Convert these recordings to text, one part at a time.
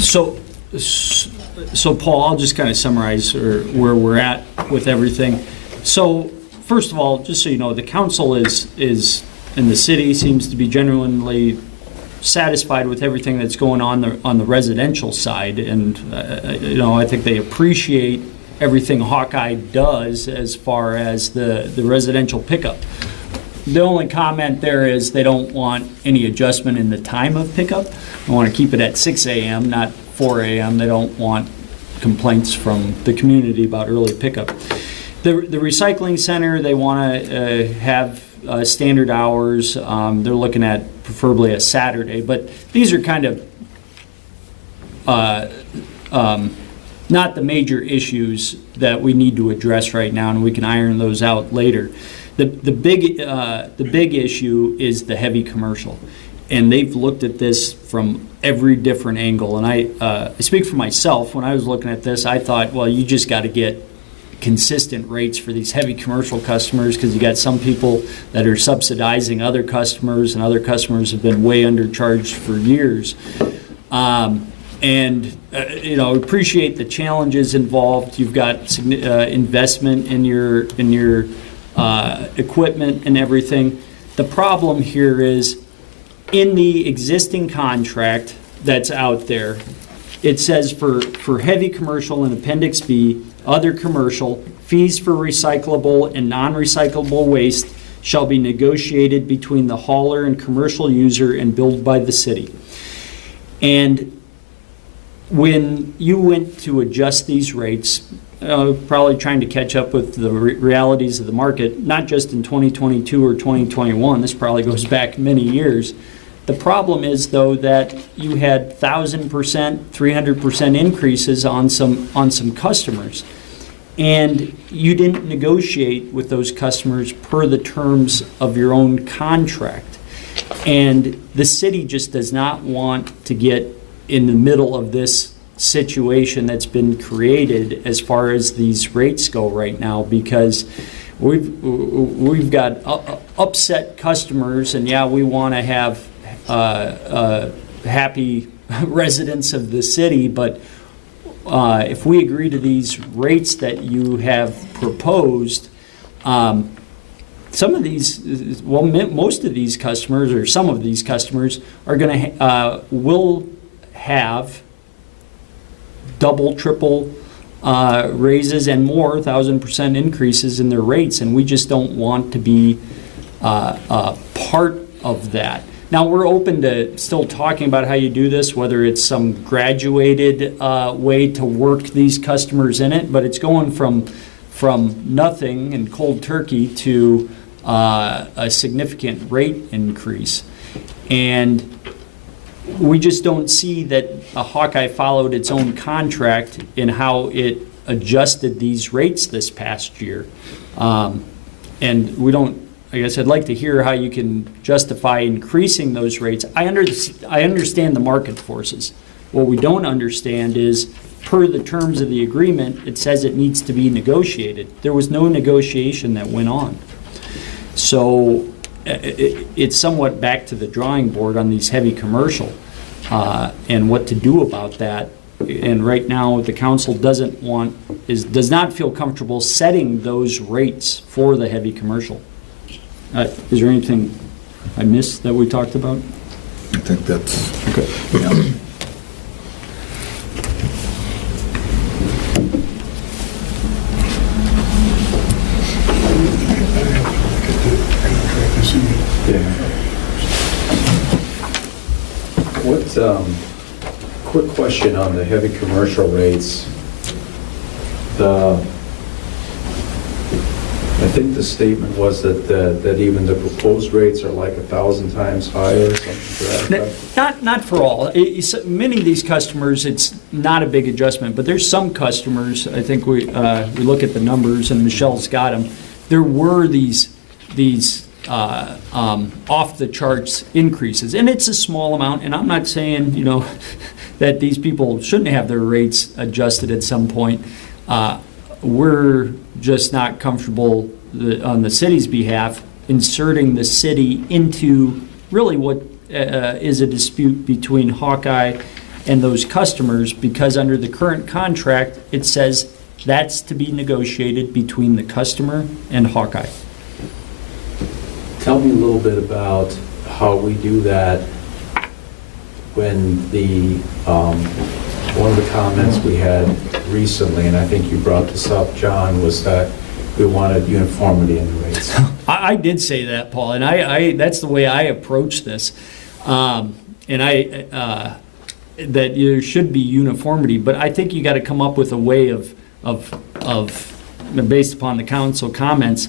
So Paul, I'll just kind of summarize where we're at with everything. So first of all, just so you know, the council is and the city seems to be genuinely satisfied with everything that's going on the residential side, and I think they appreciate everything Hawkeye does as far as the residential pickup. The only comment there is they don't want any adjustment in the time of pickup. They want to keep it at 6 a.m., not 4 a.m. They don't want complaints from the community about early pickup. The recycling center, they want to have standard hours. They're looking at preferably a Saturday, but these are kind of not the major issues that we need to address right now, and we can iron those out later. The big issue is the heavy commercial, and they've looked at this from every different angle. And I speak for myself. When I was looking at this, I thought, well, you just got to get consistent rates for these heavy commercial customers, because you got some people that are subsidizing other customers, and other customers have been way undercharged for years. Appreciate the challenges involved. You've got investment in your equipment and everything. The problem here is in the existing contract that's out there, it says for heavy commercial in Appendix B, other commercial, fees for recyclable and non-recyclable waste shall be negotiated between the hauler and commercial user and billed by the city. And when you went to adjust these rates, probably trying to catch up with the realities of the market, not just in 2022 or 2021, this probably goes back many years. The problem is, though, that you had 1,000%, 300% increases on some customers, and you didn't negotiate with those customers per the terms of your own contract. And the city just does not want to get in the middle of this situation that's been created as far as these rates go right now, because we've got upset customers, and yeah, we want to have happy residents of the city, but if we agree to these rates that you have proposed, some of these, well, most of these customers, or some of these customers, are going to will have double, triple raises and more, 1,000% increases in their rates, and we just don't want to be part of that. Now, we're open to still talking about how you do this, whether it's some graduated way to work these customers in it, but it's going from nothing and cold turkey to a significant rate increase. And we just don't see that Hawkeye followed its own contract in how it adjusted these rates this past year. And we don't, I guess I'd like to hear how you can justify increasing those rates. I understand the market forces. What we don't understand is, per the terms of the agreement, it says it needs to be negotiated. There was no negotiation that went on. So it's somewhat back to the drawing board on these heavy commercial and what to do about that. And right now, the council does not feel comfortable setting those rates for the heavy commercial. Is there anything I missed that we talked about? I think that's okay. Yeah. Quick question on the heavy commercial rates. I think the statement was that even the proposed rates are like 1,000 times higher or something to that effect. Not for all. Many of these customers, it's not a big adjustment, but there's some customers, I think we look at the numbers, and Michelle's got them. There were these off the charts increases, and it's a small amount, and I'm not saying that these people shouldn't have their rates adjusted at some point. We're just not comfortable on the city's behalf inserting the city into really what is a dispute between Hawkeye and those customers, because under the current contract, it says that's to be negotiated between the customer and Hawkeye. Tell me a little bit about how we do that when one of the comments we had recently, and I think you brought this up, John, was that we wanted uniformity in the rates. I did say that, Paul, and I that's the way I approach this. That there should be uniformity, but I think you got to come up with a way of, based upon the council comments,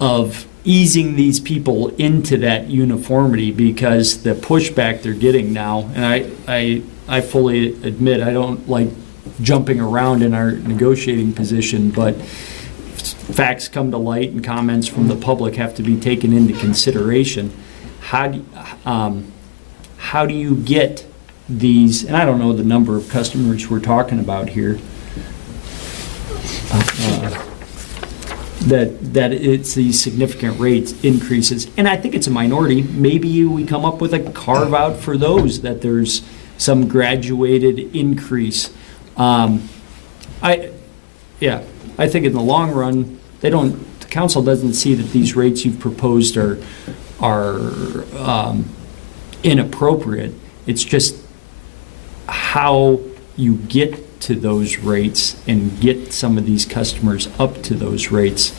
of easing these people into that uniformity, because the pushback they're getting now, and I fully admit I don't like jumping around in our negotiating position, but facts come to light and comments from the public have to be taken into consideration. How do you get these, and I don't know the number of customers we're talking about here, that it's these significant rate increases, and I think it's a minority. Maybe we come up with a carve out for those, that there's some graduated increase. I think in the long run, the council doesn't see that these rates you've proposed are inappropriate. It's just how you get to those rates and get some of these customers up to those rates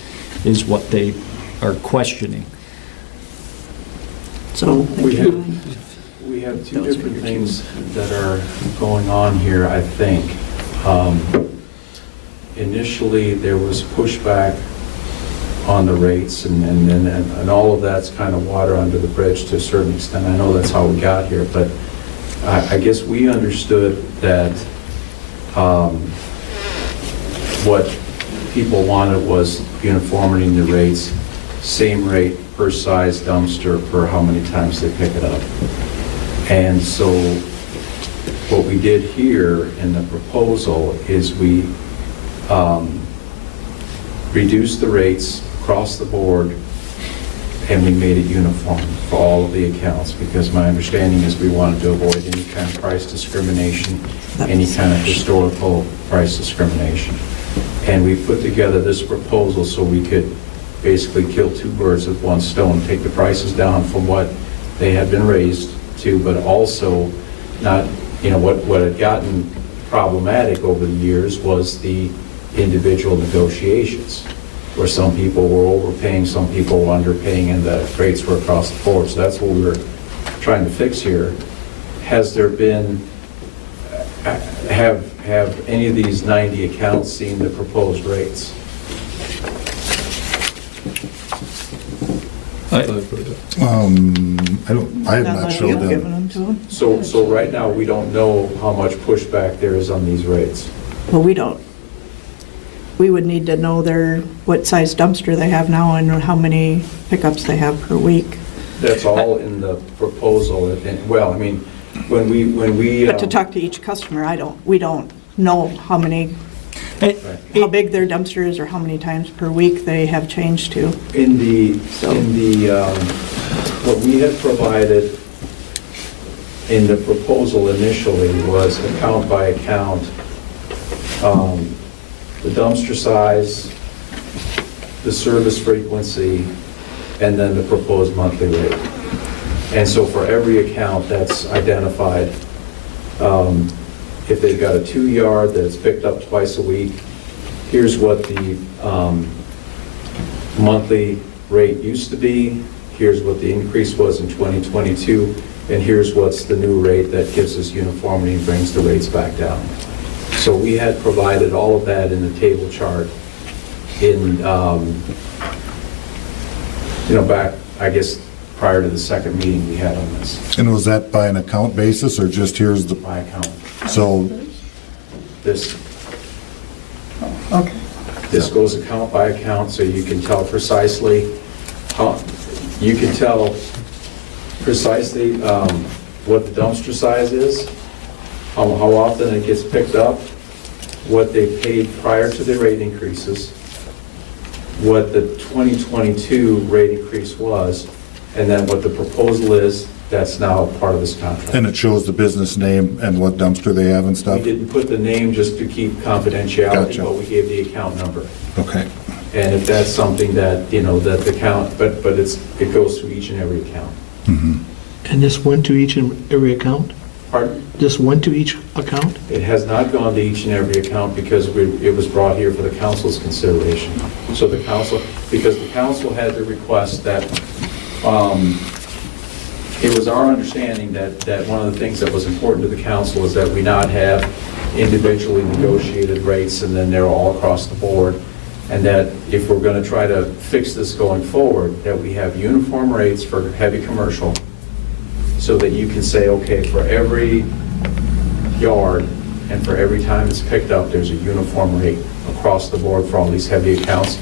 is what they are questioning. So We have two different things that are going on here, I think. Initially, there was pushback on the rates, and all of that's kind of water under the bridge to a certain extent. I know that's how we got here, but I guess we understood that what people wanted was uniformity in the rates, same rate per size dumpster per how many times they pick it up. And so what we did here in the proposal is we reduced the rates across the board, and we made it uniform for all of the accounts, because my understanding is we wanted to avoid any kind of price discrimination, any kind of historical price discrimination. And we put together this proposal so we could basically kill two birds with one stone, take the prices down from what they had been raised to, but also not, what had gotten problematic over the years was the individual negotiations, where some people were overpaying, some people were underpaying, and the rates were across the board. So that's what we were trying to fix here. Has there been, have any of these 90 accounts seen the proposed rates? I'm not sure You've given that. them to them? So right now, we don't know how much pushback there is on these rates. Well, we don't. We would need to know what size dumpster they have now and how many pickups they have per week. That's all in the proposal. Well, I mean, when we. But to talk to each customer, we don't know how big their dumpster is or how many times per week they have changed to. What we had provided in the proposal initially was account by account, the dumpster size, the service frequency, and then the proposed monthly rate. And so for every account that's identified, if they've got a 2-yard that's picked up twice a week, here's what the monthly rate used to be, here's what the increase was in 2022, and here's what's the new rate that gives us uniformity and brings the rates back down. So we had provided all of that in the table chart in, back, I guess, prior to the second meeting we had on this. And was that by an account basis, or just here's the, By account. so, This Okay. goes account by account, so you can tell precisely, what the dumpster size is, how often it gets picked up, what they paid prior to the rate increases, what the 2022 rate increase was, and then what the proposal is that's now part of this contract. And it shows the business name and what dumpster they have and We stuff? didn't put the name just to keep confidentiality, Gotcha. but we gave the account number. Okay. And if that's something that, that the count, but it goes to each and every account. Mhm. And this went to each and every account? Pardon? This went to each account? It has not gone to each and every account because it was brought here for the council's consideration. So the council, because the council had the request that, it was our understanding that one of the things that was important to the council is that we not have individually negotiated rates and then they're all across the board. And that if we're going to try to fix this going forward, that we have uniform rates for heavy commercial so that you can say, okay, for every yard and for every time it's picked up, there's a uniform rate across the board for all these heavy accounts.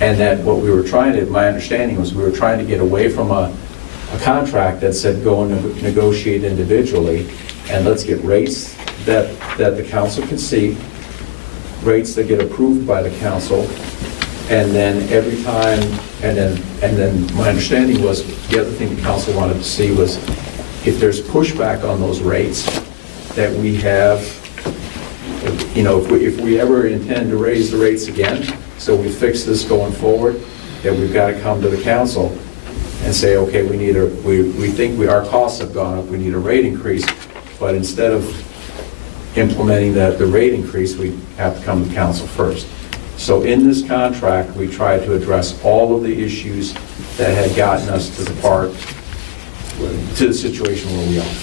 And that what we were trying to, my understanding was we were trying to get away from a contract that said go and negotiate individually and let's get rates that the council can see, rates that get approved by the council, and then every time, and then my understanding was the other thing the council wanted to see was if there's pushback on those rates, that we have, if we ever intend to raise the rates again, so we fix this going forward, that we've got to come to the council and say, okay, we think our costs have gone up, we need a rate increase, but instead of implementing the rate increase, we have to come to council first. So in this contract, we tried to address all of the issues that had gotten us to the situation where we are.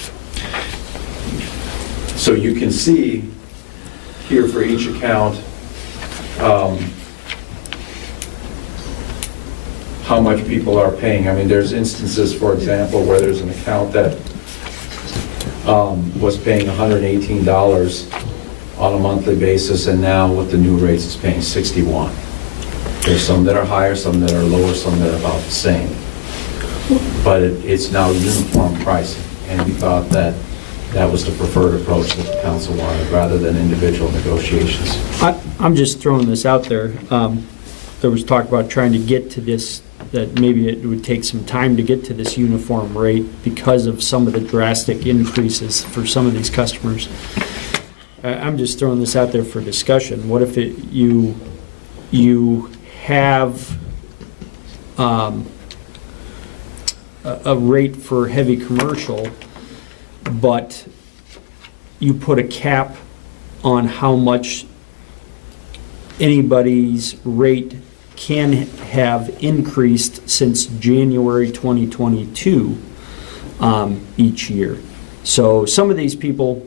So you can see here for each account how much people are paying. I mean, there's instances, for example, where there's an account that was paying $118 on a monthly basis, and now with the new rates, it's paying $61. There's some that are higher, some that are lower, some that are about the same. But it's now uniform pricing, and we thought that was the preferred approach that the council wanted, rather than individual negotiations. I'm just throwing this out there. There was talk about trying to get to this, that maybe it would take some time to get to this uniform rate because of some of the drastic increases for some of these customers. I'm just throwing this out there for discussion. What if you have a rate for heavy commercial, but you put a cap on how much anybody's rate can have increased since January 2022 each year. So some of these people,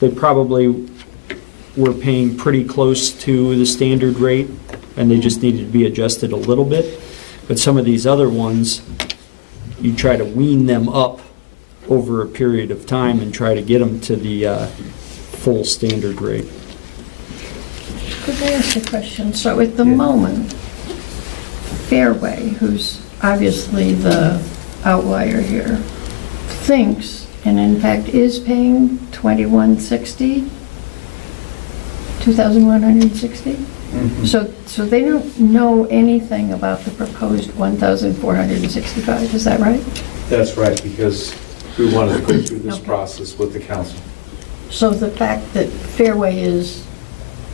they probably were paying pretty close to the standard rate, and they just needed to be adjusted a little bit. But some of these other ones, you try to wean them up over a period of time and try to get them to the full standard rate. Could I ask a question? So at the moment, Fairway, who's obviously the outlier here, thinks, and in fact is paying $2,160? Mm-hmm. So they don't know anything about the proposed $1,465, is that right? That's right, because we wanted to go through this Okay. process with the council. So the fact that Fairway is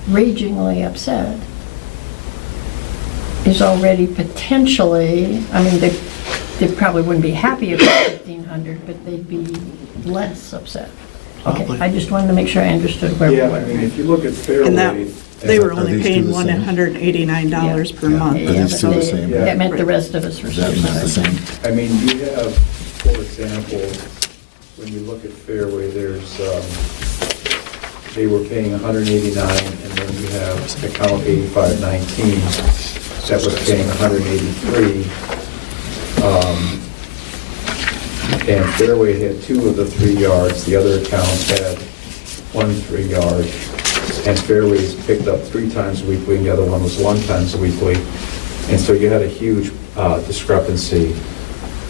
ragingly upset is already potentially, I mean, they probably wouldn't be happy about 1,500, but they'd be less upset. Okay, Probably. I just wanted to make sure I understood where we Yeah, I were. mean, if you look at And that, Fairway. they were Are only these two paying the same? $189 per Yeah. month. Are these two the but same? Yeah. That meant the rest of us were so That means the sorry. same. I mean, you have, for example, when you look at Fairway, there's, they were paying $189, and then you have account 8519 that was paying $183. And Fairway had 2 of the 3 yards, the other account had 1 3 yard. And Fairway's picked up 3 times weekly, and the other one was 1 times weekly. And so you had a huge discrepancy.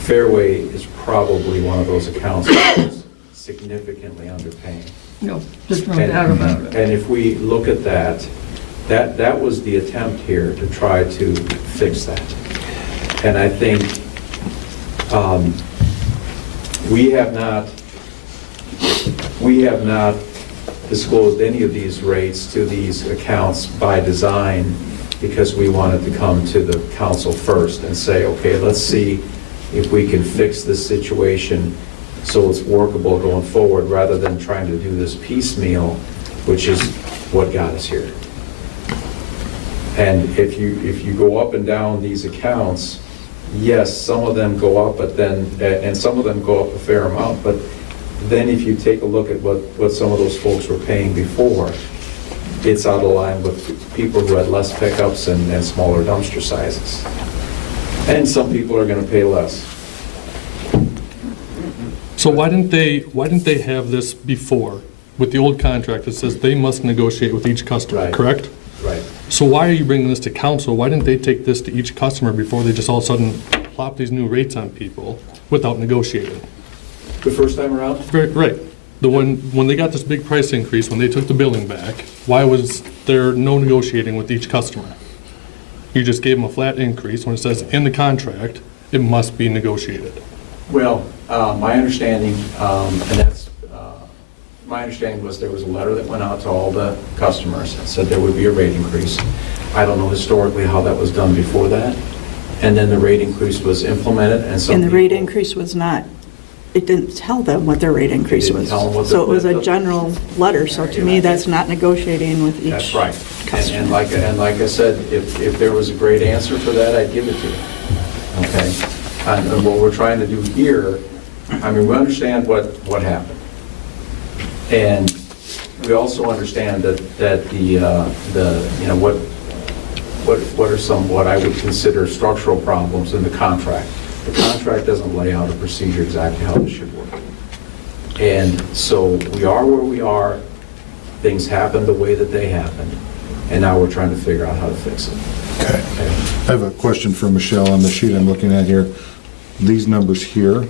Fairway is probably one of those accounts that is significantly underpaying. No, there's no doubt about it. And if we look at that was the attempt here to try to fix that. And I think We have not disclosed any of these rates to these accounts by design because we wanted to come to the council first and say, okay, let's see if we can fix this situation so it's workable going forward rather than trying to do this piecemeal, which is what got us here. And if you go up and down these accounts, yes, some of them go up, but then, and some of them go up a fair amount, but then if you take a look at what some of those folks were paying before, it's out of line with people who had less pickups and smaller dumpster sizes. And some people are gonna pay less. So why didn't they have this before with the old contract that says they must negotiate with each customer, Right. correct? Right. So why are you bringing this to council? Why didn't they take this to each customer before they just all of a sudden plop these new rates on people without negotiating? The first time around? Right. When they got this big price increase, when they took the billing back, why was there no negotiating with each customer? You just gave them a flat increase when it says in the contract, it must be negotiated. Well, my understanding, my understanding was there was a letter that went out to all the customers that said there would be a rate increase. I don't know historically how that was done before that. And then the rate increase was implemented and some And the rate people- increase was not, it didn't tell them what their rate increase didn't was. tell them what the- So it was a the- general letter, so to me, that's not negotiating with each That's right. customer. And like I said, if there was a great answer for that, I'd give it to you. Okay? And what we're trying to do here, I mean, we understand what happened. And we also understand that what are some, what I would consider structural problems in the contract. The contract doesn't lay out a procedure exactly how this should work. And so we are where we are, things happened the way that they happened, and now we're trying to figure out how to fix it. Okay. I have a question for Michelle on the sheet I'm looking at here. These numbers here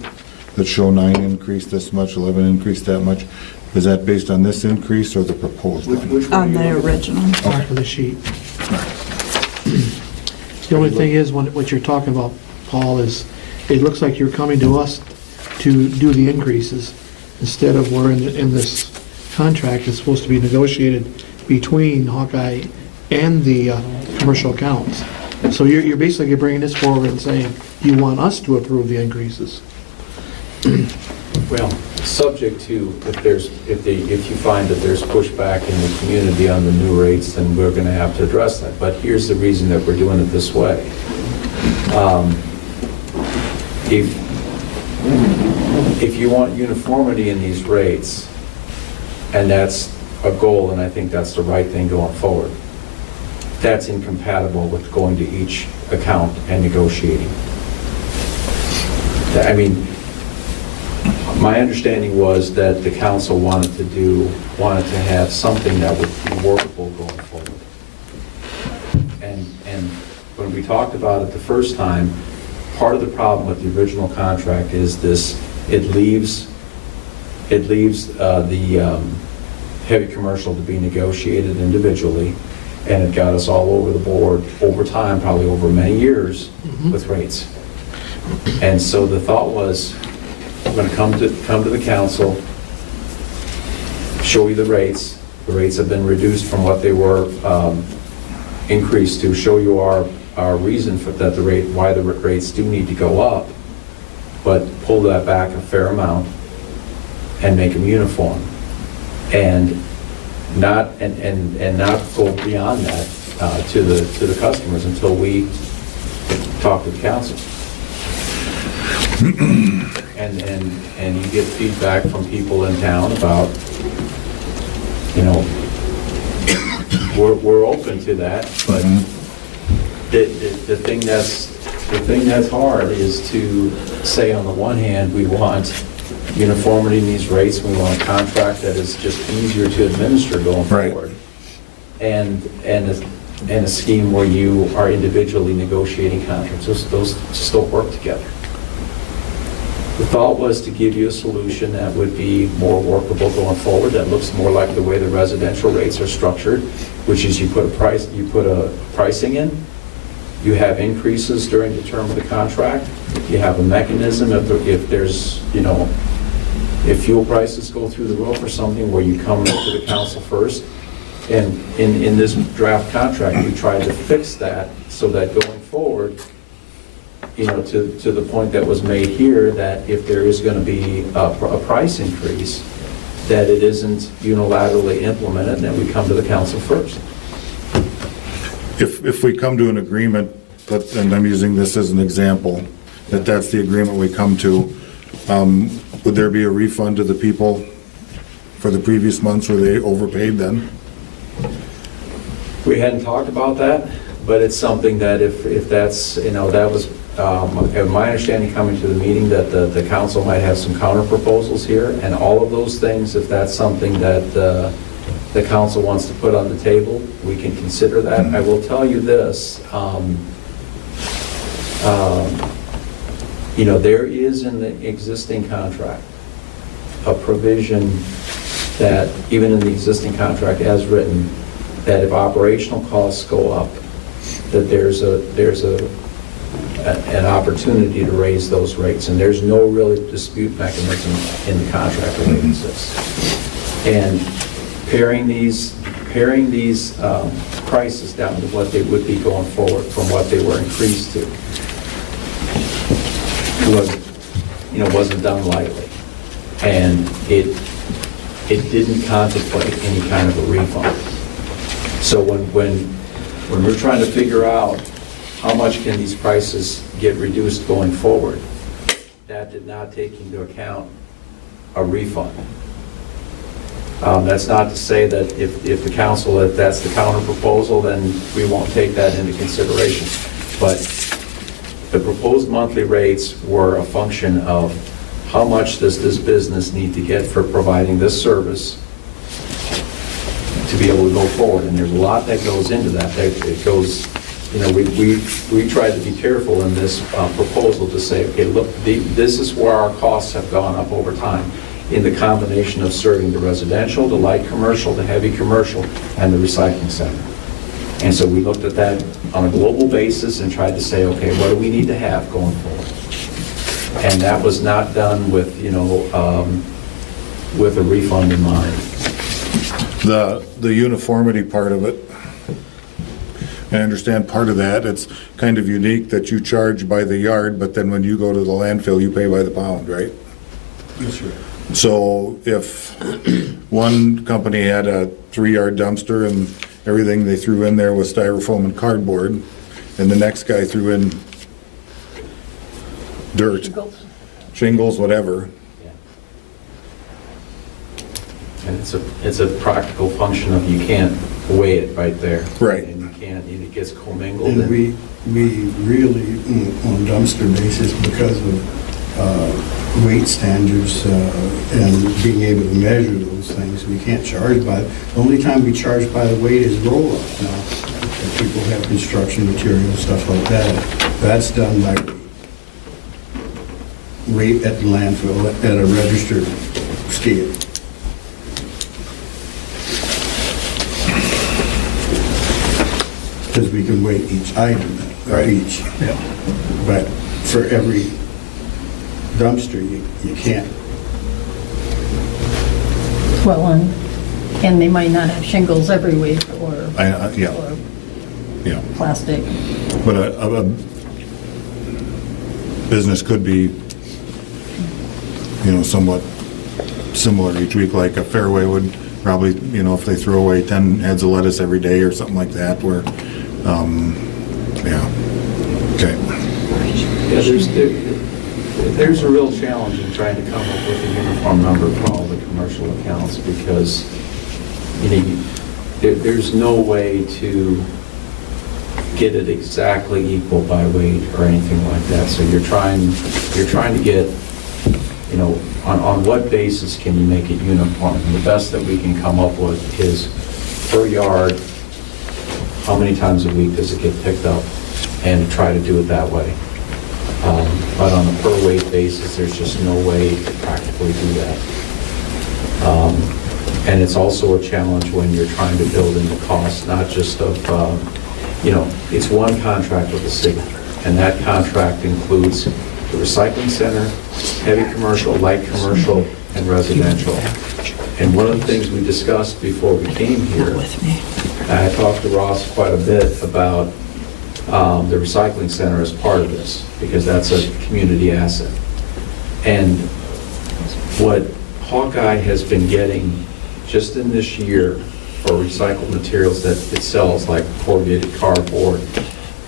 that show 9 increase this much, 11 increase that much, is that based on this increase or the proposed one? Which one are On you the looking at? original. Back of the sheet. The only thing is, what you're talking about, Paul, is it looks like you're coming to us to do the increases instead of where in this contract, it's supposed to be negotiated between Hawkeye and the commercial accounts. So you're basically bringing this forward and saying you want us to approve the increases. Well, subject to, if you find that there's pushback in the community on the new rates, then we're gonna have to address that. But here's the reason that we're doing it this way. If you want uniformity in these rates, and that's a goal, and I think that's the right thing going forward, that's incompatible with going to each account and negotiating. I mean, my understanding was that the council wanted to have something that would be workable going forward. And when we talked about it the first time, part of the problem with the original contract is this, it leaves the heavy commercial to be negotiated individually, and it got us all over the board over time, probably over many years, with rates. And so the thought was, we're going to come to the council, show you the rates. The rates have been reduced from what they were increased to, show you our reason for that, why the rates do need to go up, but pull that back a fair amount and make them uniform, and not go beyond that to the customers until we talk to the council. And you get feedback from people in town about, we're open to that, but the thing that's hard is to say, on the one hand, we want uniformity in these rates, we want a contract that is just easier to administer going Right. forward, and a scheme where you are individually negotiating contracts. Those just don't work together. The thought was to give you a solution that would be more workable going forward, that looks more like the way the residential rates are structured, which is you put a pricing in, you have increases during the term of the contract, you have a mechanism if there's, if fuel prices go through the roof or something, where you come to the council first. And in this draft contract, we tried to fix that so that going forward, you know, to the point that was made here, that if there is going to be a price increase, that it isn't unilaterally implemented, and that we come to the council first. If we come to an agreement, and I'm using this as an example, that's the agreement we come to, would there be a refund to the people for the previous months where they overpaid then? We hadn't talked about that, but it's something that if that's, you know, that was my understanding coming to the meeting, that the council might have some counter proposals here, and all of those things, if that's something that the council wants to put on the table, we can consider that. I will tell you this, you know, there is in the existing contract a provision that, even in the existing contract as written, that if operational costs go up, that there's an opportunity to raise those rates, and there's no really dispute mechanism in the contract related to this. And paring these prices down to what they would be going forward from what they were increased to wasn't done lightly, and it didn't contemplate any kind of a refund. So when we're trying to figure out how much can these prices get reduced going forward, that did not take into account a refund. That's not to say that if the council, if that's the counter proposal, then we won't take that into consideration. But the proposed monthly rates were a function of how much does this business need to get for providing this service to be able to go forward. And there's a lot that goes into that. It goes, you know, we tried to be careful in this proposal to say, okay, look, this is where our costs have gone up over time in the combination of serving the residential, the light commercial, the heavy commercial, and the recycling center. And so we looked at that on a global basis and tried to say, okay, what do we need to have going forward? And that was not done with, you know, with a refund in mind. The uniformity part of it, I understand part of that. It's kind of unique that you charge by the yard, but then when you go to the landfill, you pay by the pound, right? Yes, sir. So if one company had a 3-yard dumpster and everything they threw in there was styrofoam and cardboard, and the next guy threw in dirt, shingles, whatever. And it's a practical function of, you can't weigh it right there. Right. And you can't, it gets commingled. And we really, on dumpster basis, because of weight standards and being able to measure those things, we can't charge by, the only time we charge by the weight is roll-off now. If people have construction material, stuff like that, that's done by weight at the landfill at a registered scale. Because we can weigh each item, or each. Yeah. But for every dumpster, you can't. Well, and they might not have shingles every week or Yeah, or yeah. plastic. But a business could be, you know, somewhat similar each week, like a Fairway would probably, you know, if they throw away 10 heads of lettuce every day or something like that, where, yeah, okay. Yeah, there's a real challenge in trying to come up with a uniform number for all the commercial accounts, because, you know, there's no way to get it exactly equal by weight or anything like that. So you're trying to get, you know, on what basis can you make it uniform? And the best that we can come up with is per yard, how many times a week does it get picked up, and try to do it that way. But on a per weight basis, there's just no way to practically do that. And it's also a challenge when you're trying to build in the cost, not just of, you know, it's one contract with the city, and that contract includes the recycling center, heavy commercial, light commercial, and residential. And one of the things we discussed before we came here, With me. I talked to Ross quite a bit about the recycling center as part of this, because that's a community asset. And what Hawkeye has been getting just in this year for recycled materials that it sells, like corrugated cardboard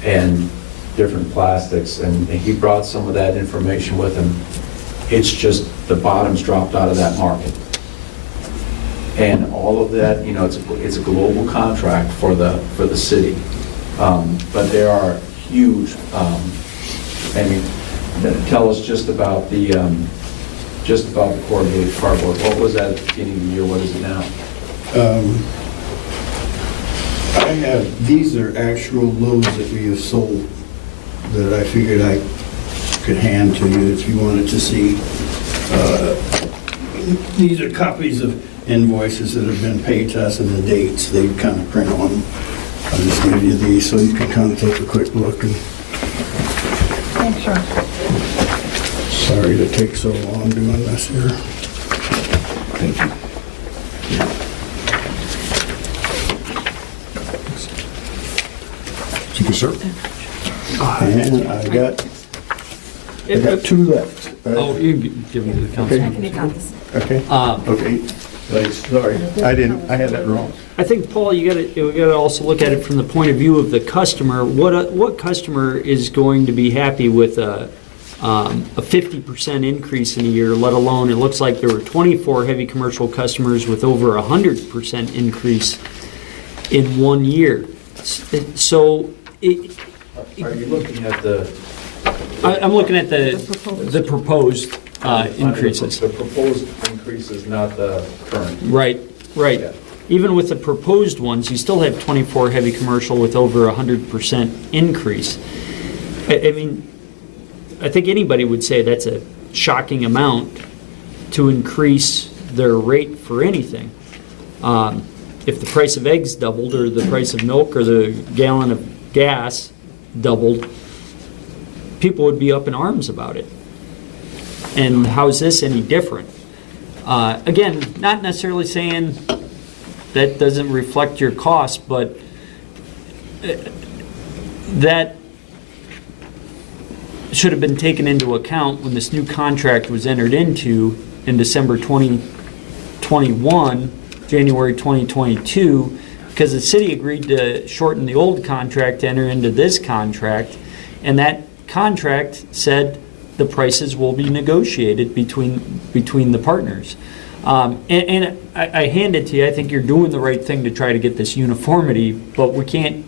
and different plastics, and he brought some of that information with him. It's just, the bottom's dropped out of that market. And all of that, you know, it's a global contract for the city. But there are huge, I mean, tell us just about the corrugated cardboard. What was that at the beginning of the year? What is it now? These are actual loads that we have sold that I figured I could hand to you if you wanted to see. These are copies of invoices that have been paid to us and the dates. They kind of print on them. I'll just give you these so you can kind of take a quick look. And Thanks, Ross. sorry to take so long doing this here. Thank you. Thank you, sir. And I got two left. Oh, you can give me the council. Okay. Okay. Thanks. Sorry, I had that wrong. I think, Paul, we gotta also look at it from the point of view of the customer. What customer is going to be happy with a 50% increase in a year, let alone, it looks like there were 24 heavy commercial customers with over 100% increase in 1 year. So, Are you looking at the? I'm looking at the proposed increases. The proposed increases, not the current. Right. Yeah. Even with the proposed ones, you still have 24 heavy commercial with over 100% increase. I mean, I think anybody would say that's a shocking amount to increase their rate for anything. If the price of eggs doubled, or the price of milk, or the gallon of gas doubled, people would be up in arms about it. And how is this any different? Again, not necessarily saying that doesn't reflect your cost, but that should have been taken into account when this new contract was entered into in December 2021, January 2022, because the city agreed to shorten the old contract to enter into this contract, and that contract said the prices will be negotiated between the partners. And I hand it to you, I think you're doing the right thing to try to get this uniformity, but we can't,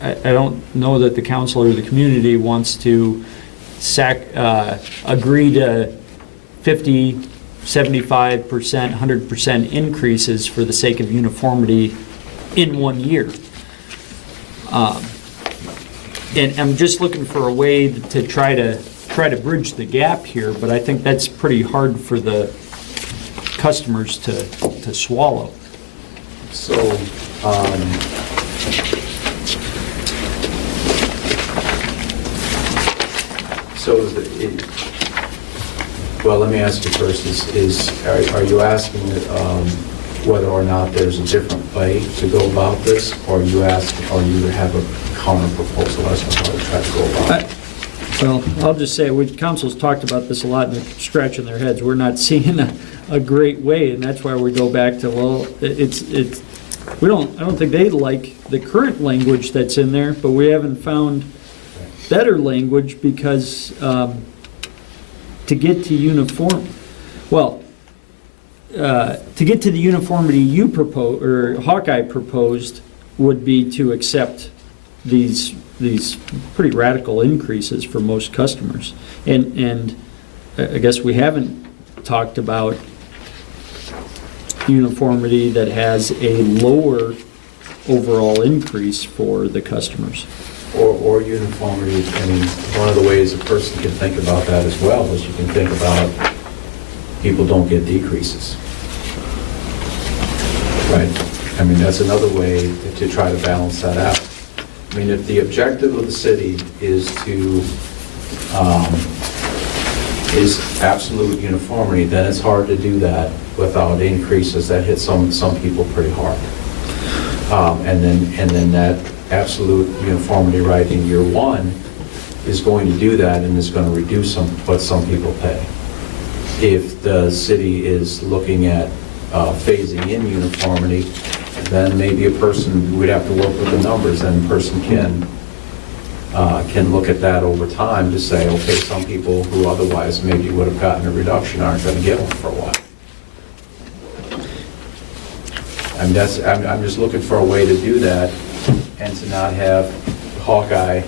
I don't know that the council or the community wants to agree to 50, 75%, 100% increases for the sake of uniformity in 1 year. And I'm just looking for a way to try to bridge the gap here, but I think that's pretty hard for the customers to swallow. So, well, let me ask you first, are you asking whether or not there's a different way to go about this, or you have a counter proposal as to how to try to go about it? Well, I'll just say, council's talked about this a lot, and they're scratching their heads. We're not seeing a great way, and that's why we go back to, well, I don't think they like the current language that's in there, but we haven't found better language, because to get to the uniformity you propose, or Hawkeye proposed, would be to accept these pretty radical increases for most customers. And I guess we haven't talked about uniformity that has a lower overall increase for the customers. Or uniformity. I mean, one of the ways a person can think about that as well is you can think about people don't get decreases. Right? I mean, that's another way to try to balance that out. I mean, if the objective of the city is to is absolute uniformity, then it's hard to do that without increases that hit some people pretty hard. And then that absolute uniformity right in year one is going to do that and is going to reduce what some people pay. If the city is looking at phasing in uniformity, then maybe a person, we'd have to work with the numbers, and a person can look at that over time to say, okay, some people who otherwise maybe would have gotten a reduction aren't going to get one for a while. I'm just looking for a way to do that and to not have Hawkeye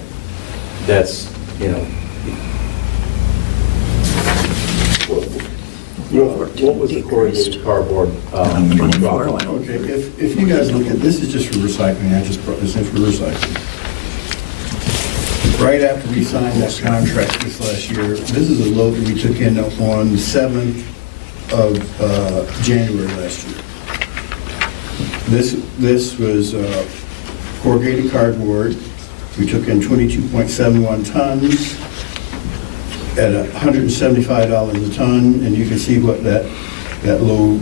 that's, you know, what was the corrugated cardboard? drop-off? Okay, if you guys look at, this is just for recycling, I just brought this in for recycling. Right after we signed that contract this last year, this is a load that we took in on the 7th of January last year. This was corrugated cardboard. We took in 22.71 tons at $175 a ton, and you can see what that load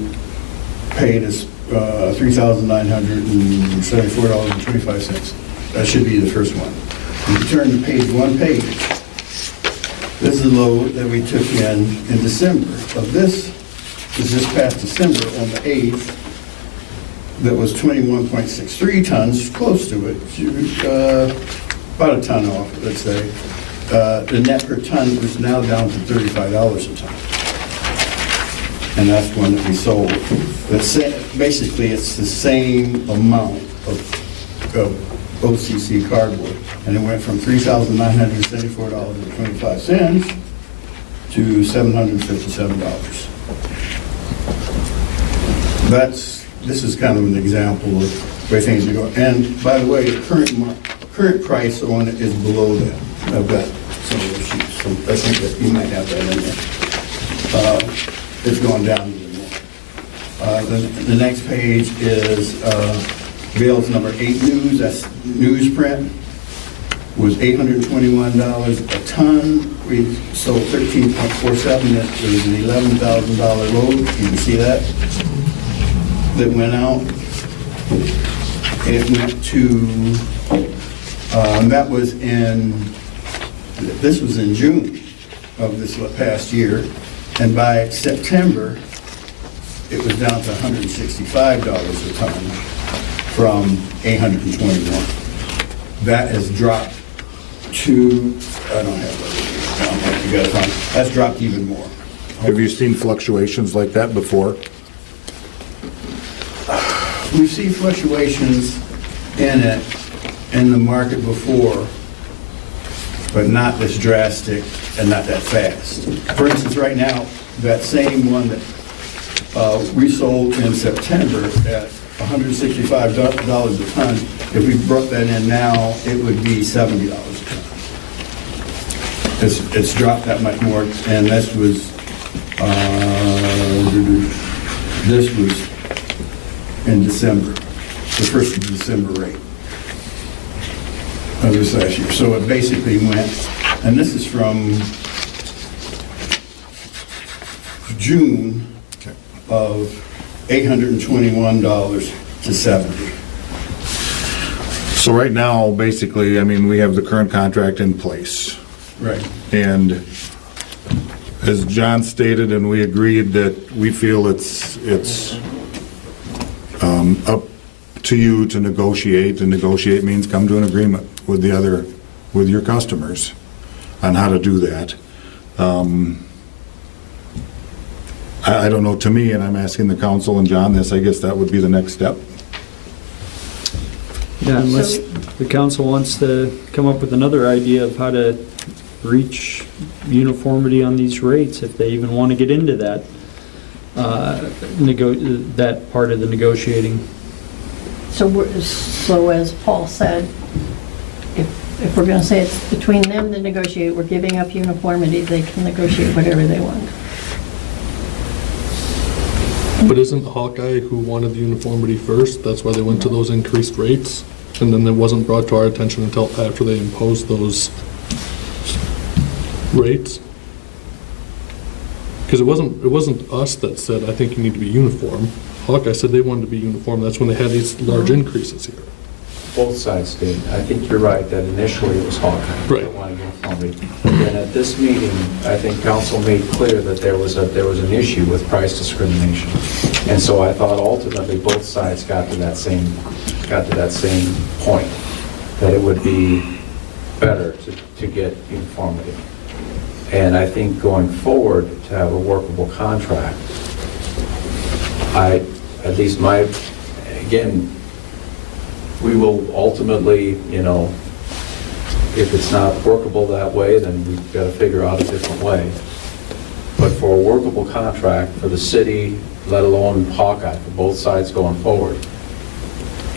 paid us, $3,974.25. That should be the first one. If you turn to one page, this is the load that we took in December. Of this is this past December on the 8th, that was 21.63 tons, close to it, about a ton off, let's say. The net per ton is now down to $35 a ton. And that's one that we sold. Basically, it's the same amount of OCC cardboard. And it went from $3,974.25 to $757. This is kind of an example of where things are going. And by the way, the current price on it is below that. I've got some of those sheets, so I think that you might have that in there. It's gone down even more. The next page is Bales number 8 news, that's newsprint, was $821 a ton. We sold 13.47, it was an $11,000 load, you can see that went out. It went to, this was in June of this past year, and by September, it was down to $165 a ton from $821. That has dropped to, I don't have that, you guys on, that's dropped even more. Have you seen fluctuations like that before? We've seen fluctuations in the market before, but not this drastic and not that fast. For instance, right now, that same one that we sold in September at $165 a ton, if we brought that in now, it would be $70 a ton. It's dropped that much more, and this was in December, the 1st of December rate of this last year. So it basically went, and this is from June of $821 to $70. So right now, basically, I mean, we have the current contract in place. Right. And as John stated, and we agreed that we feel it's up to you to negotiate, and negotiate means come to an agreement with your customers on how to do that. I don't know, to me, and I'm asking the council and John this, I guess that would be the next step. Yeah, unless the council wants to come up with another idea of how to reach uniformity on these rates, if they even want to get into that, that part of the negotiating. So as Paul said, if we're going to say it's between them to negotiate, we're giving up uniformity, they can negotiate whatever they want. But isn't Hawkeye who wanted the uniformity first? That's why they went to those increased rates? And then it wasn't brought to our attention until after they imposed those rates? Because it wasn't us that said, I think you need to be uniform. Hawkeye said they wanted to be uniform. That's when they had these large increases here. Both sides did. I think you're right, that initially it was Hawkeye. Right. That wanted uniformity. And at this meeting, I think council made clear that there was an issue with price discrimination. And so I thought ultimately both sides got to that same point, that it would be better to get uniformity. And I think going forward, to have a workable contract, again, we will ultimately, if it's not workable that way, then we've got to figure out a different way. But for a workable contract for the city, let alone Hawkeye, for both sides going forward,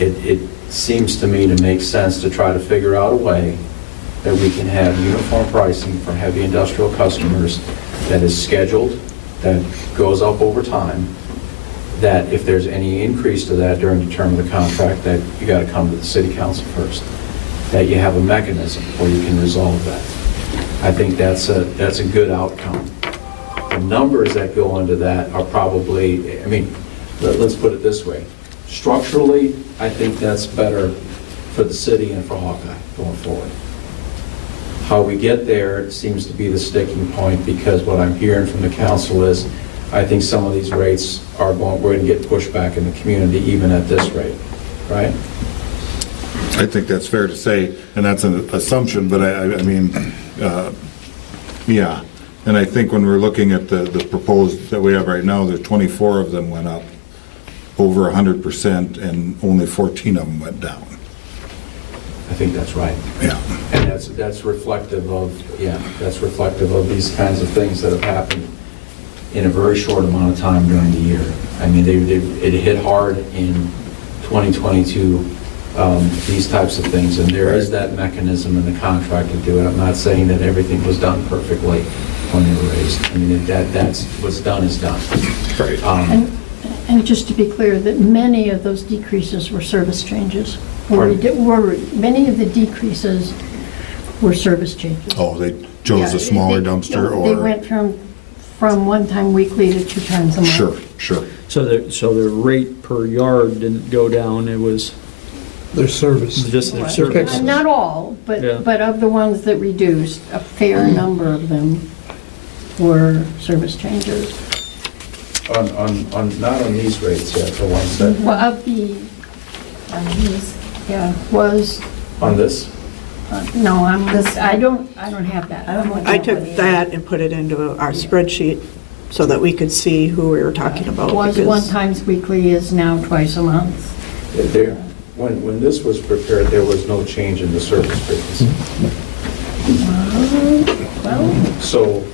it seems to me to make sense to try to figure out a way that we can have uniform pricing for heavy industrial customers that is scheduled, that goes up over time, that if there's any increase to that during the term of the contract, that you got to come to the city council first, that you have a mechanism where you can resolve that. I think that's a good outcome. The numbers that go into that are probably, let's put it this way. Structurally, I think that's better for the city and for Hawkeye going forward. How we get there seems to be the sticking point, because what I'm hearing from the council is, I think some of these rates we're going to get pushed back in the community even at this rate, right? I think that's fair to say, and that's an assumption, but yeah. And I think when we're looking at the proposed that we have right now, there's 24 of them went up over 100%, and only 14 of them went down. I think that's right. Yeah. And that's reflective of these kinds of things that have happened in a very short amount of time during the year. It hit hard in 2022, these types of things, and there is that mechanism in the contract to do it. I'm not saying that everything was done perfectly when they were raised. That's what's done is done. Right. And just to be clear, that many of those decreases were service changes. Many of the decreases were service changes. Oh, they chose a smaller dumpster, or? They went from 1 time weekly to 2 times a month. Sure. So the rate per yard didn't go down, it was Their service. just their Right. service. Not all, Yeah. but of the ones that reduced, a fair number of them were service changes. Not on these rates yet, the ones that, Well, of the, yeah, was, on this? no, I don't have that. I took that and put it into our spreadsheet so that we could see who we were talking about. Was because- 1 times weekly, is now twice a month. When this was prepared, there was no change in the service frequency. Well, So,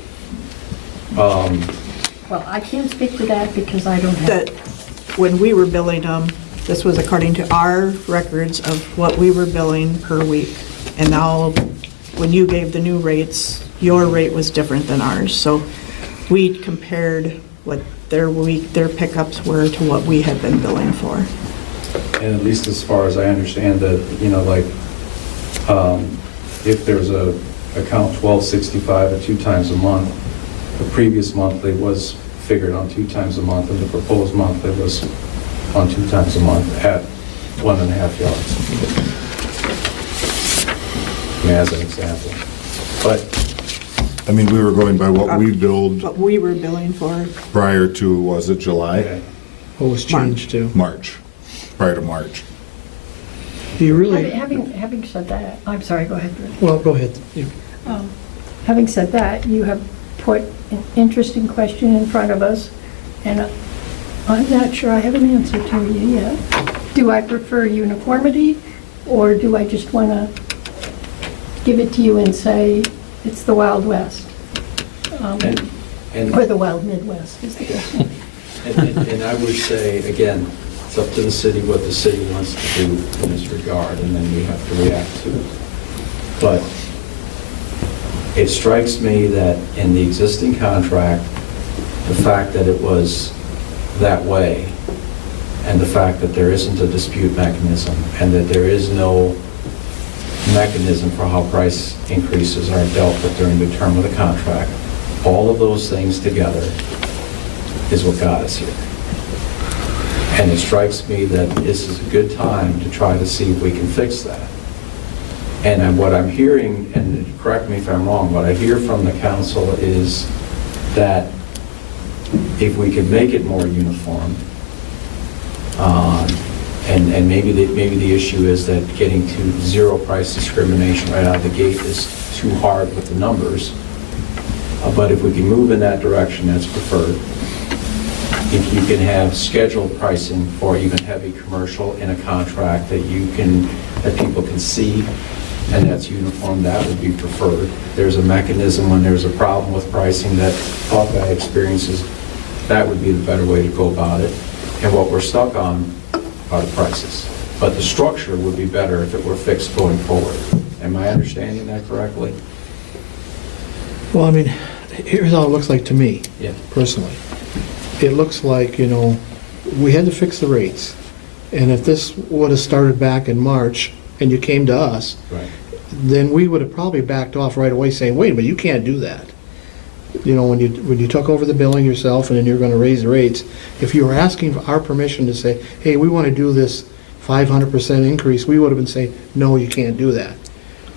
well, I can't speak to that because I don't have. That when we were billing them, this was according to our records of what we were billing per week. And now, when you gave the new rates, your rate was different than ours. So we compared what their pickups were to what we had been billing for. and at least as far as I understand that, if there's a account 1265 at 2 times a month, the previous monthly was figured on 2 times a month, and the proposed monthly was on 2 times a month at 1.5 yards. As an example. But We were going by what we billed What we were billing for. prior to, was it July? okay. What was changed to? March, prior to March. Do you really, Having said that, I'm sorry, go ahead, Bruce. well, go ahead. Having said that, you have put an interesting question in front of us, and I'm not sure I have an answer to you yet. Do I prefer uniformity, or do I just want to give it to you and say it's the Wild West? And Or the Wild Midwest is the best one. And I would say, again, it's up to the city what the city wants to do in this regard, and then we have to react to it. But it strikes me that in the existing contract, the fact that it was that way, and the fact that there isn't a dispute mechanism, and that there is no mechanism for how price increases are dealt with during the term of the contract, All of those things together is what got us here. And it strikes me that this is a good time to try to see if we can fix that. And what I'm hearing, and correct me if I'm wrong, what I hear from the council is that if we could make it more uniform, and maybe the issue is that getting to zero price discrimination right out of the gate is too hard with the numbers. But if we can move in that direction, that's preferred. If you can have scheduled pricing for even heavy commercial in a contract that people can see, and that's uniform, that would be preferred. There's a mechanism when there's a problem with pricing that Hawkeye experiences, that would be the better way to go about it. And what we're stuck on are the prices. But the structure would be better if it were fixed going forward. Am I understanding that correctly? Well, I mean, here's how it looks like to me, Yeah. personally. It looks like, we had to fix the rates. And if this would have started back in March and you came to us, Right. then we would have probably backed off right away saying, wait a minute, you can't do that. When you took over the billing yourself and then you're gonna raise the rates, if you were asking for our permission to say, hey, we wanna do this 500% increase, we would have been saying, no, you can't do that.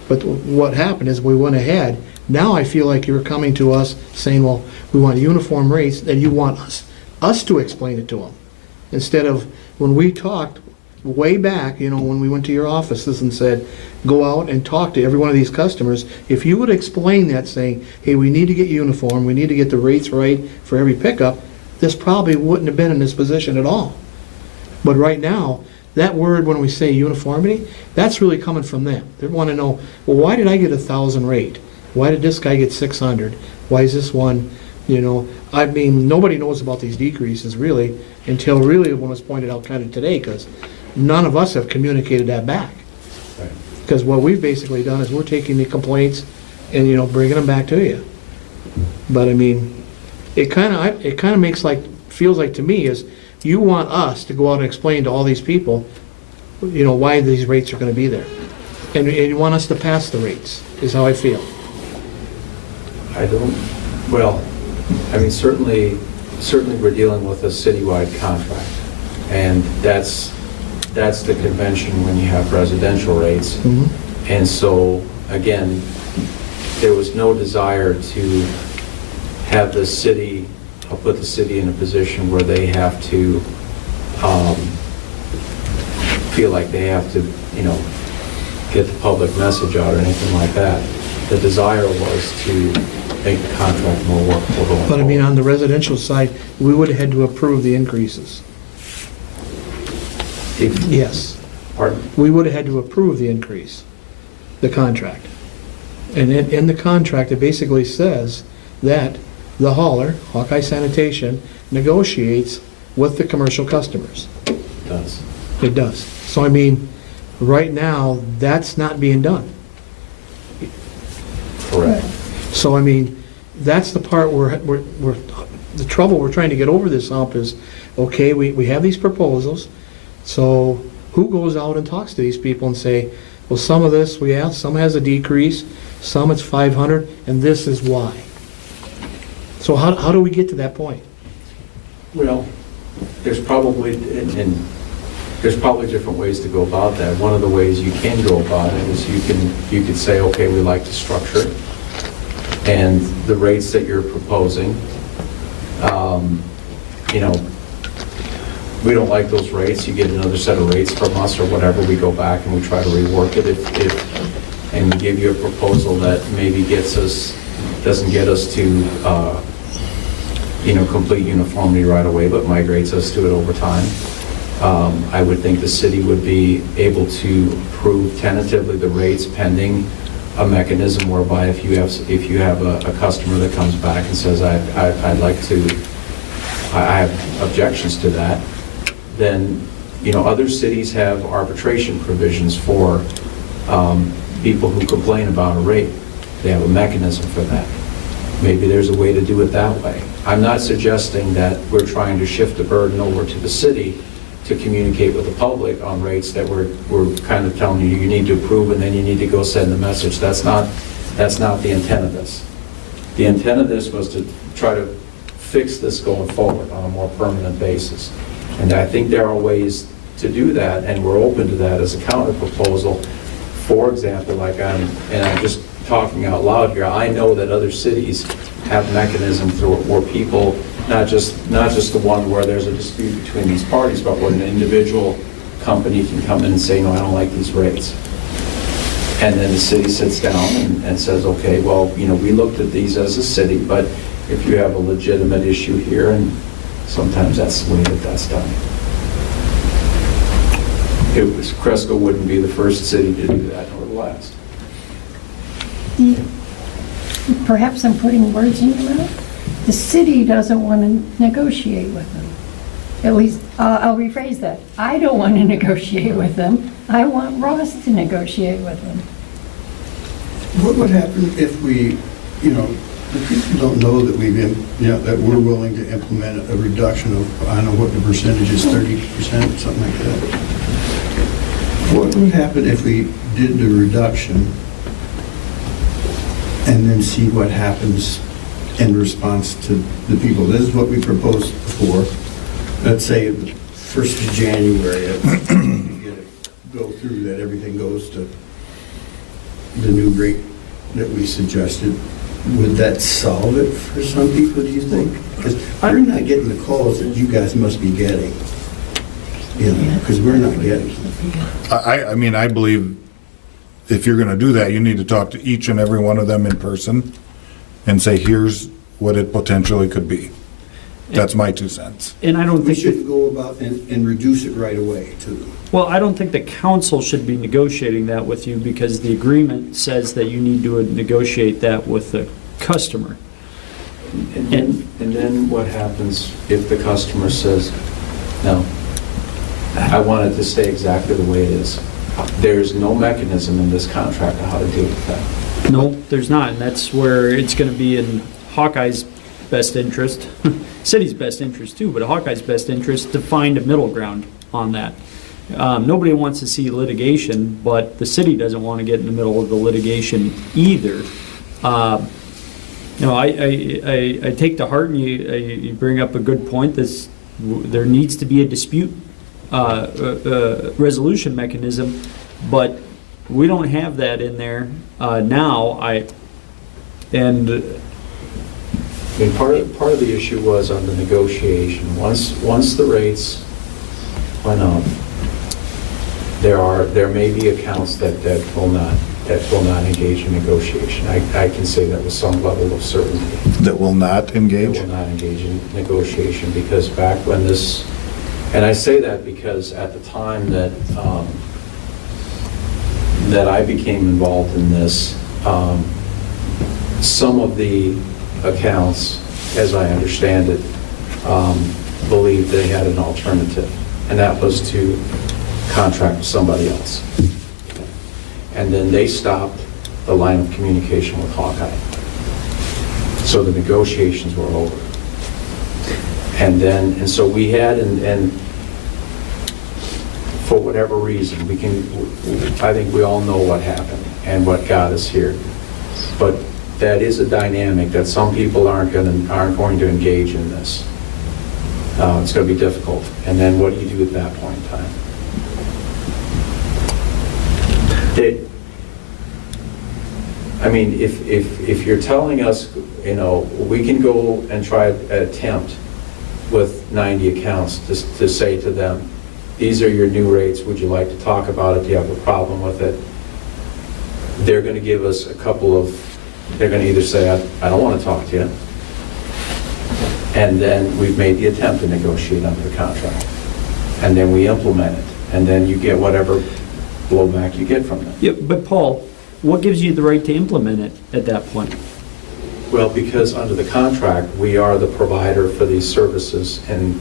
But what happened is we went ahead. Now I feel like you're coming to us saying, well, we want uniform rates, and you want us to explain it to them. Instead of, when we talked way back, when we went to your offices and said, go out and talk to every one of these customers, if you would explain that, saying, hey, we need to get uniform, we need to get the rates right for every pickup, this probably wouldn't have been in this position at all. But right now, that word, when we say uniformity, that's really coming from them. They want to know, well, why did I get 1,000 rate? Why did this guy get 600? Why is this one, I mean, nobody knows about these decreases really until really when it was pointed out kind of today, because none of us have communicated that back. Right. Because what we've basically done is we're taking the complaints and, bringing them back to you. But I mean, it kind of feels like to me is you want us to go out and explain to all these people, why these rates are going to be there. And you want us to pass the rates, is how I feel. Certainly we're dealing with a citywide contract, and that's the convention when you have residential rates. Mm-hmm. And so, again, there was no desire to have the city, put the city in a position where they have to feel like they have to, get the public message out or anything like that. The desire was to make the contract more workable going But I mean, forward. on the residential side, we would have had to approve the increases. Yes, Pardon? we would have had to approve the increase, the contract. And in the contract, it basically says that the hauler, Hawkeye Sanitation, negotiates with the commercial customers. It does. It does. So I mean, right now, that's not being done. Correct. So I mean, that's the part where the trouble we're trying to get over this hump is, okay, we have these proposals, so who goes out and talks to these people and say, well, some of this, some has a decrease, some it's 500, and this is why. So how do we get to that point? Well, there's probably, and there's probably different ways to go about that. One of the ways you can go about it is you could say, okay, we like to structure it, and the rates that you're proposing, we don't like those rates, you get another set of rates from us or whatever, we go back and we try to rework it. And we give you a proposal that maybe doesn't get us to, complete uniformity right away, but migrates us to it over time. I would think the city would be able to approve tentatively the rates pending a mechanism whereby if you have a customer that comes back and says, I have objections to that, then, other cities have arbitration provisions for people who complain about a rate. They have a mechanism for that. Maybe there's a way to do it that way. I'm not suggesting that we're trying to shift the burden over to the city to communicate with the public on rates that we're kind of telling you need to approve and then you need to go send the message. That's not the intent of this. The intent of this was to try to fix this going forward on a more permanent basis. And I think there are ways to do that, and we're open to that as a counter proposal. For example, and I'm just talking out loud here, I know that other cities have mechanisms where people, not just the one where there's a dispute between these parties, but where an individual company can come in and say, no, I don't like these rates. And then the city sits down and says, okay, well, we looked at these as a city, but if you have a legitimate issue here, and sometimes that's the way that's done. Cresco wouldn't be the first city to do that, nor the last. Perhaps I'm putting words in your mouth. The city doesn't want to negotiate with them. At least, I'll rephrase that. I don't want to negotiate with them. I want Ross to negotiate with them. What would happen if we, the people don't know that that we're willing to implement a reduction of, I don't know what the percentage is, 30%, something like that. What would happen if we did the reduction and then see what happens in response to the people? This is what we proposed before. Let's say the 1st of January, go through that, everything goes to the new rate that we suggested. Would that solve it for some people, do you think? Because we're not getting the calls that you guys must be getting. Because we're not getting them. I believe if you're going to do that, you need to talk to each and every one of them in person and say, here's what it potentially could be. That's my 2 cents. And I don't We think, shouldn't go about and reduce it right away to them. well, I don't think the council should be negotiating that with you because the agreement says that you need to negotiate that with the customer. And then what happens if the customer says, no, I want it to stay exactly the way it is? There's no mechanism in this contract on how to deal with that. No, there's not, and that's where it's going to be in Hawkeye's best interest, city's best interest too, but Hawkeye's best interest to find a middle ground on that. Nobody wants to see litigation, but the city doesn't want to get in the middle of the litigation either. I take to heart, and you bring up a good point. There needs to be a dispute resolution mechanism, but we don't have that in there now. Part of the issue was on the negotiation. Once the rates went up, there may be accounts that will not engage in negotiation. I can say that with some level of certainty. That will not engage? They will not engage in negotiation because back when this, and I say that because at the time that I became involved in this, some of the accounts, as I understand it, believed they had an alternative, and that was to contract with somebody else. And then they stopped the line of communication with Hawkeye. So the negotiations were over. And so we had, and for whatever reason, I think we all know what happened and what got us here. But that is a dynamic that some people aren't going to engage in this. It's going to be difficult. And then what do you do at that point in time? If you're telling us, we can go and try an attempt with 90 accounts to say to them, these are your new rates, would you like to talk about it, do you have a problem with it? They're going to give us they're going to either say, I don't want to talk to you, and then we've made the attempt to negotiate under the contract, and then we implement it, and then you get whatever blowback you get from them. Yeah, but Paul, what gives you the right to implement it at that point? Well, because under the contract, we are the provider for these services in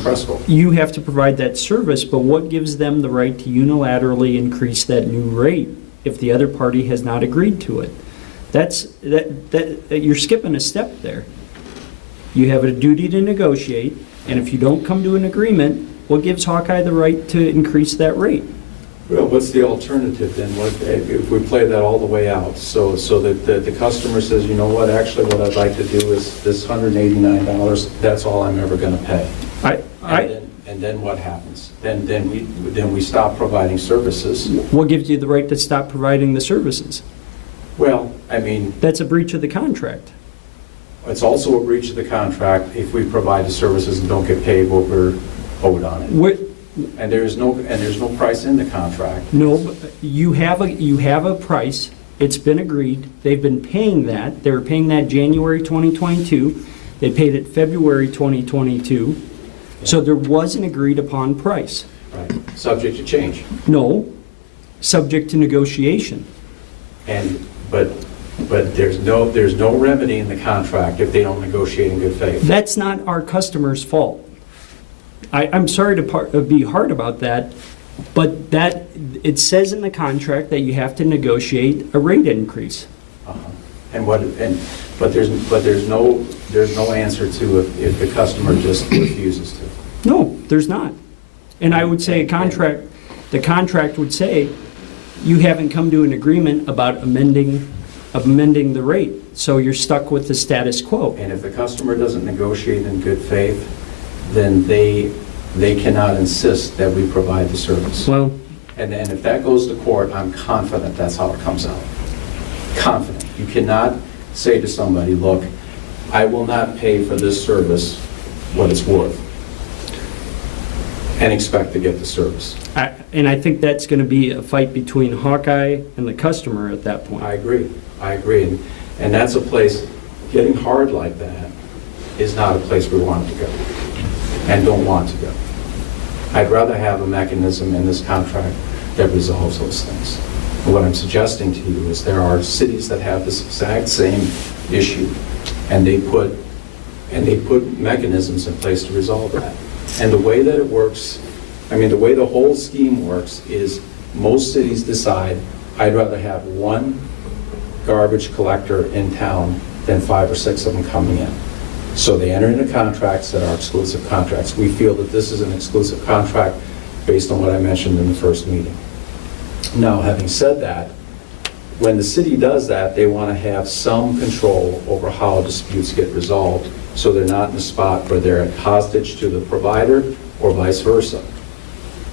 Cresco. You have to provide that service, but what gives them the right to unilaterally increase that new rate if the other party has not agreed to it? You're skipping a step there. You have a duty to negotiate, and if you don't come to an agreement, what gives Hawkeye the right to increase that rate? Well, what's the alternative then? What, if we play that all the way out? So that the customer says, you know what, actually what I'd like to do is this $189, that's all I'm ever gonna pay. And then what happens? Then we stop providing services. What gives you the right to stop providing the services? Well, I mean, That's a breach of the contract. it's also a breach of the contract if we provide the services and don't get paid what we're owed on it. What, And there's no price in the contract. no, but you have a price, it's been agreed, they've been paying that, they were paying that January 2022, they paid it February 2022, so there was an agreed upon price. Right. Subject to change. No, subject to negotiation. But there's no remedy in the contract if they don't negotiate in good faith. That's not our customer's fault. I'm sorry to be hard about that, but it says in the contract that you have to negotiate a rate increase. But there's no answer to if the customer just refuses to. No, there's not. And I would say the contract would say, you haven't come to an agreement about amending the rate, so you're stuck with the status quo. And if the customer doesn't negotiate in good faith, then they cannot insist that we provide the service. Well, And if that goes to court, I'm confident that's how it comes out. Confident. You cannot say to somebody, look, I will not pay for this service what it's worth and expect to get the service. and I think that's going to be a fight between Hawkeye and the customer at that point. I agree. And that's a place, getting hard like that is not a place we want to go and don't want to go. I'd rather have a mechanism in this contract that resolves those things. And what I'm suggesting to you is there are cities that have this exact same issue, and they put mechanisms in place to resolve that. And the way that it works, I mean, the way the whole scheme works is most cities decide, I'd rather have one garbage collector in town than 5 or 6 of them coming in. So they enter into contracts that are exclusive contracts. We feel that this is an exclusive contract based on what I mentioned in the first meeting. Now, having said that, when the city does that, they want to have some control over how disputes get resolved, so they're not in a spot where they're hostage to the provider or vice versa.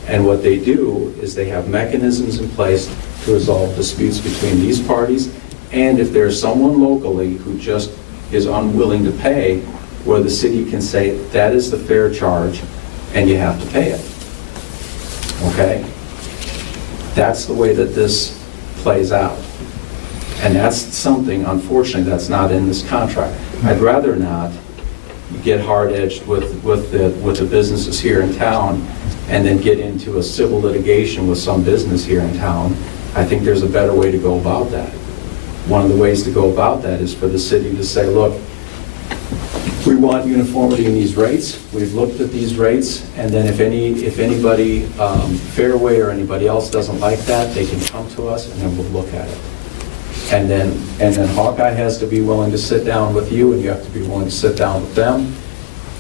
And what they do is they have mechanisms in place to resolve disputes between these parties, and if there's someone locally who just is unwilling to pay, where the city can say, that is the fair charge, and you have to pay it. Okay? That's the way that this plays out. And that's something, unfortunately, that's not in this contract. I'd rather not get hard-edged with the businesses here in town and then get into a civil litigation with some business here in town. I think there's a better way to go about that. One of the ways to go about that is for the city to say, look, we want uniformity in these rates. We've looked at these rates, and then if anybody, Fairway or anybody else doesn't like that, they can come to us and then we'll look at it. And then Hawkeye has to be willing to sit down with you, and you have to be willing to sit down with them,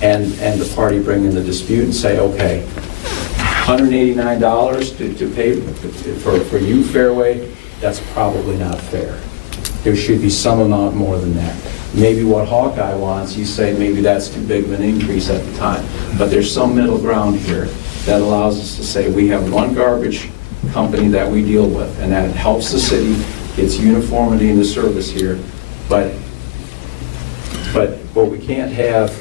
and the party bring in the dispute and say, okay, $189 to pay for you, Fairway, that's probably not fair. There should be some amount more than that. Maybe what Hawkeye wants, you say maybe that's too big of an increase at the time. But there's some middle ground here that allows us to say we have one garbage company that we deal with, and that helps the city, gets uniformity in the service here. But we can't have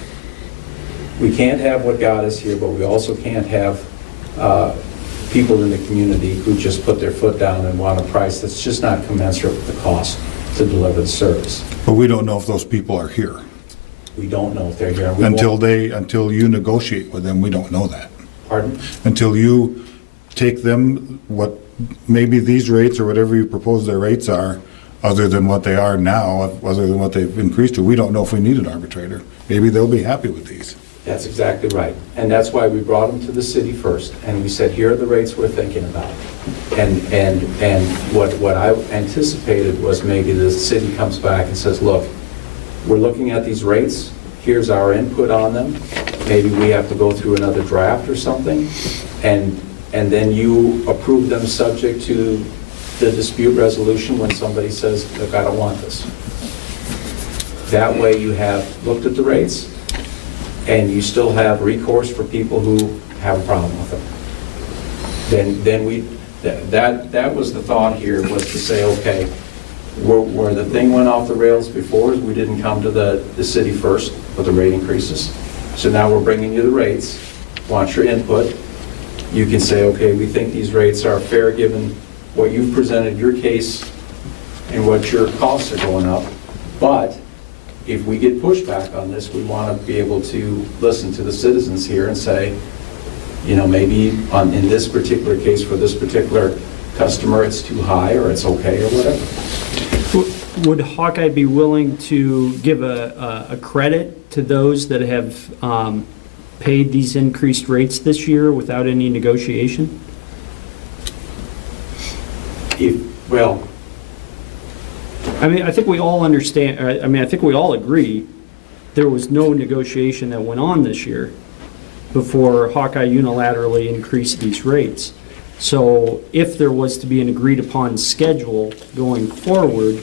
what got us here, but we also can't have people in the community who just put their foot down and want a price that's just not commensurate with the cost to deliver the service. But we don't know if those people are here. We don't know if they're here. Until you negotiate with them, we don't know that. Pardon? Until you take them, what, maybe these rates or whatever you propose their rates are, other than what they are now, other than what they've increased to, we don't know if we need an arbitrator. Maybe they'll be happy with these. That's exactly right. And that's why we brought them to the city first, and we said, here are the rates we're thinking about. And what I anticipated was maybe the city comes back and says, look, we're looking at these rates, here's our input on them, maybe we have to go through another draft or something, and and then you approve them subject to the dispute resolution when somebody says, look, I don't want this. That way you have looked at the rates, and you still have recourse for people who have a problem with them. That was the thought here, was to say, okay, where the thing went off the rails before is we didn't come to the city first with the rate increases. So now we're bringing you the rates, want your input. You can say, okay, we think these rates are fair given what you've presented your case and what your costs are going up. But if we get pushback on this, we want to be able to listen to the citizens here and say, you know, maybe in this particular case for this particular customer, it's too high or it's okay or whatever. Would Hawkeye be willing to give a credit to those that have paid these increased rates this year without any negotiation? Well, I mean, I think we all understand, I mean, I think we all agree there was no negotiation that went on this year before Hawkeye unilaterally increased these rates. So if there was to be an agreed upon schedule going forward,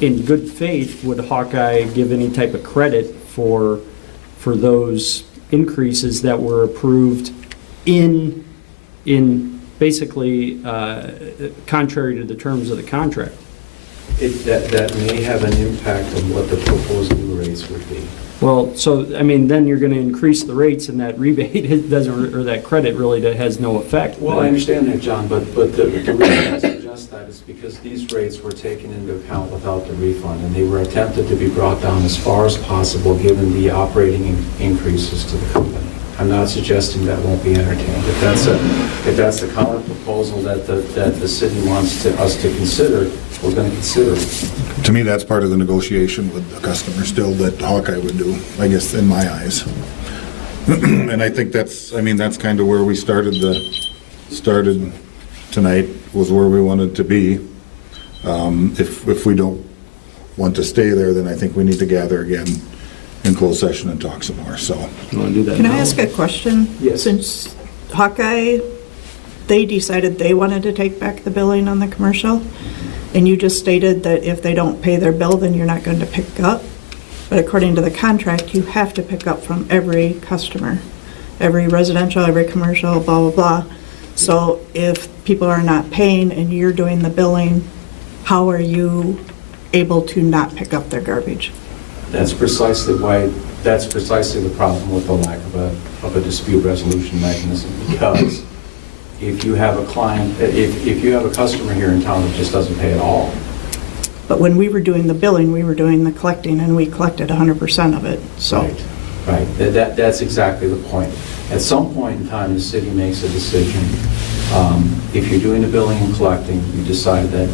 in good faith, would Hawkeye give any type of credit for those increases that were approved in basically contrary to the terms of the contract? that may have an impact on what the proposed new rates would be. Well, so, I mean, then you're going to increase the rates and that rebate doesn't, or that credit really has no effect. Well, I understand that, John, but the reason I suggest that is because these rates were taken into account without the refund, and they were attempted to be brought down as far as possible given the operating increases to the company. I'm not suggesting that won't be entertained. If that's a counter proposal that the city wants us to consider, we're going to consider it. To me, that's part of the negotiation with the customer still that Hawkeye would do, I guess, in my eyes. And I think that's kind of where we started tonight, was where we wanted to be. If we don't want to stay there, then I think we need to gather again in closed session and talk some more, so. You want to do that Can now? I ask a question? Yes. Since Hawkeye, they decided they wanted to take back the billing on the commercial, and you just stated that if they don't pay their bill, then you're not going to pick up. But according to the contract, you have to pick up from every customer, every residential, every commercial, blah, blah, blah. So if people are not paying and you're doing the billing, how are you able to not pick up their garbage? That's precisely the problem with the lack of a dispute resolution mechanism, because if you have a client, if you have a customer here in town that just doesn't pay at all. But when we were doing the billing, we were doing the collecting, and we collected 100% of it, so. Right. That's exactly the point. At some point in time, the city makes a decision. If you're doing the billing and collecting, you decide that,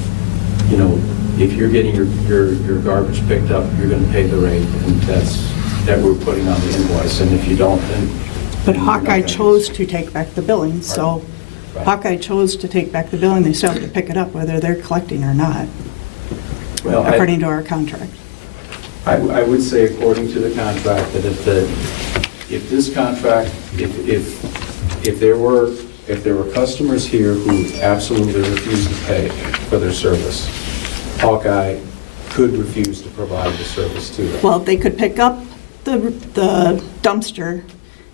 you know, if you're getting your garbage picked up, you're going to pay the rate, and that we're putting on the invoice. And if you don't, then. But then you're not Hawkeye gonna- chose to take back the billing, so Right. Hawkeye chose to take back the billing, they still have to pick it up whether they're collecting or not, Well, according to our contract. I would say, according to the contract, that if this contract, if there were customers here who absolutely refused to pay for their service, Hawkeye could refuse to provide the service to them. Well, they could pick up the dumpster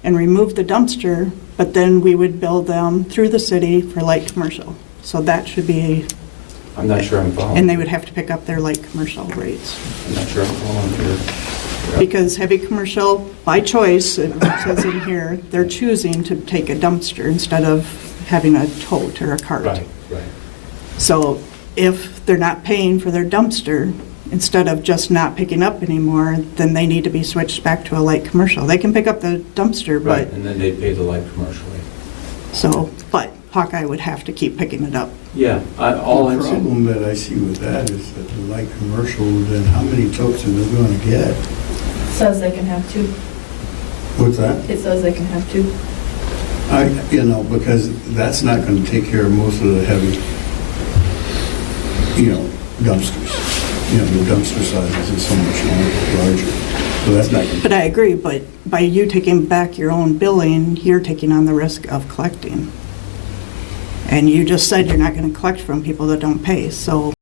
and remove the dumpster, but then we would bill them through the city for light commercial. So that should be, I'm not sure I'm following. and they would have to pick up their light commercial rates. I'm not sure I'm following here. Because heavy commercial, by choice, it says in here, they're choosing to take a dumpster instead of having a tote or a cart. Right. So if they're not paying for their dumpster, instead of just not picking up anymore, then they need to be switched back to a light commercial. They can pick up the dumpster, Right, but, and then they pay the light commercial rate. so, but Hawkeye would have to keep picking it up. Yeah, all I'm The saying. problem that I see with that is that the light commercial, then how many totes are they going to get? Says they can have two. What's that? It says they can have two. Because that's not going to take care of most of the heavy, dumpsters. The dumpster sizes are so much larger. So that's not going to. But I agree, but by you taking back your own billing, you're taking on the risk of collecting. And you just said you're not gonna collect from people that don't pay, so